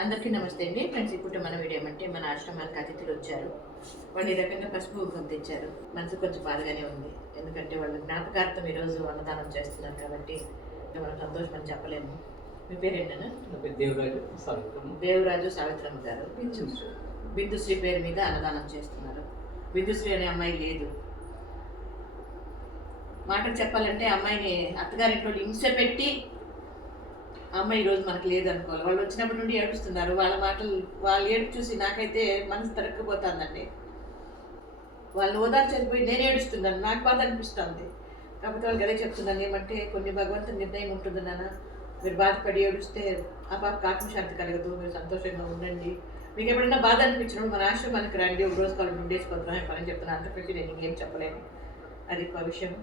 అందరికీ నమస్తే అండి ఫ్రెండ్స్. ఇప్పుడు మన వీడియో ఏమంటే మన ఆశ్రమానికి అతిథులు వచ్చారు. వాళ్ళు ఈ రకంగా పసుపు కుంకుమ తెచ్చారు. మనసు కొంచెం బాధగానే ఉంది, ఎందుకంటే వాళ్ళు జ్ఞాపకార్థం ఈరోజు అన్నదానం చేస్తున్నారు కాబట్టి మనం సంతోషం అని చెప్పలేము. మీ పేరేంటన్నా? దేవరాజు సావిత్రమ్మ గారు బిందుశ్రీ పేరు మీద అన్నదానం చేస్తున్నారు. బిందుశ్రీ అనే అమ్మాయి లేదు. మాటలు చెప్పాలంటే అమ్మాయిని అత్తగారింట్లో హింస పెట్టి అమ్మాయి ఈరోజు మనకు లేదనుకోవాలి. వాళ్ళు వచ్చినప్పటి నుండి ఏడుస్తున్నారు. వాళ్ళ మాటలు వాళ్ళ ఏడుపు చూసి నాకైతే మనసు తరక్కుపోతుందండి. వాళ్ళు ఓదార్చకపోయి నేను ఏడుస్తున్నాను, నాకు బాధ అనిపిస్తుంది. కాకపోతే వాళ్ళకి అదే చెప్తున్నాను, ఏమంటే కొన్ని భగవంతుని నిర్ణయం ఉంటుంది నాన్న. మీరు బాధపడి ఏడుస్తే ఆ పాపకు ఆత్మశాంతి కలగదు. మీరు సంతోషంగా ఉండండి. మీకు ఎప్పుడైనా బాధ అనిపించినప్పుడు మన ఆశ్రమానికి రండి, ఒక రోజు కాలం ఉండేసి కొంత పని చెప్తున్నాను. అంతకంటే నేను ఇంకేం చెప్పలేను. అది ఒక విషయం.